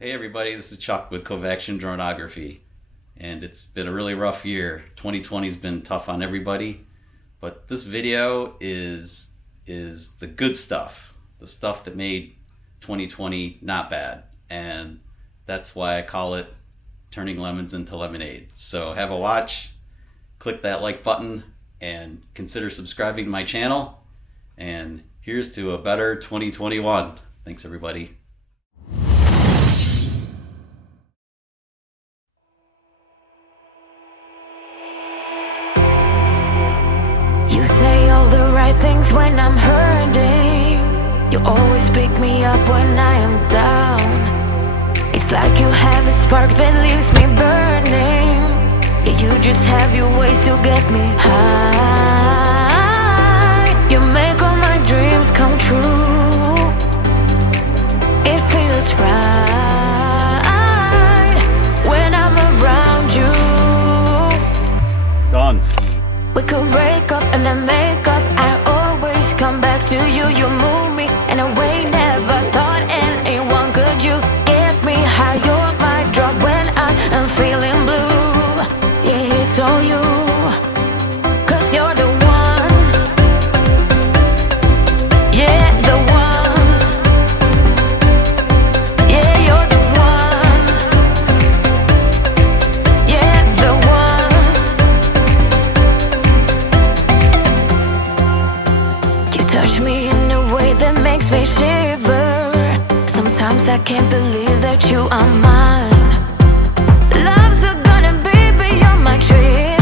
Hey everybody, this is Chuck with Kovaction Dronography, and it's been a really rough year. 2020's been tough on everybody, but this video is the good stuff, the stuff that made 2020 not bad, and that's why I call it turning lemons into lemonade. So have a watch, click that like button, and consider subscribing to my channel, and here's to a better 2021. Thanks everybody. You say all the right things when I'm hurting. You always pick me up when I am down. It's like you have a spark that leaves me burning. Yeah, you just have your ways to get me high. You make all my dreams come true. It feels right when I'm around you. Done. We could break up and then make up. I always come back to you. You move me in a way never thought anyone could. You get me high. You're my drug when I am feeling blue. Yeah, it's all you, 'cause you're the one. Yeah, the one. Yeah, you're the one. Yeah, the one. You touch me in a way that makes me shiver. Sometimes I can't believe that you are mine. Love's a gun and baby, you're my trigger.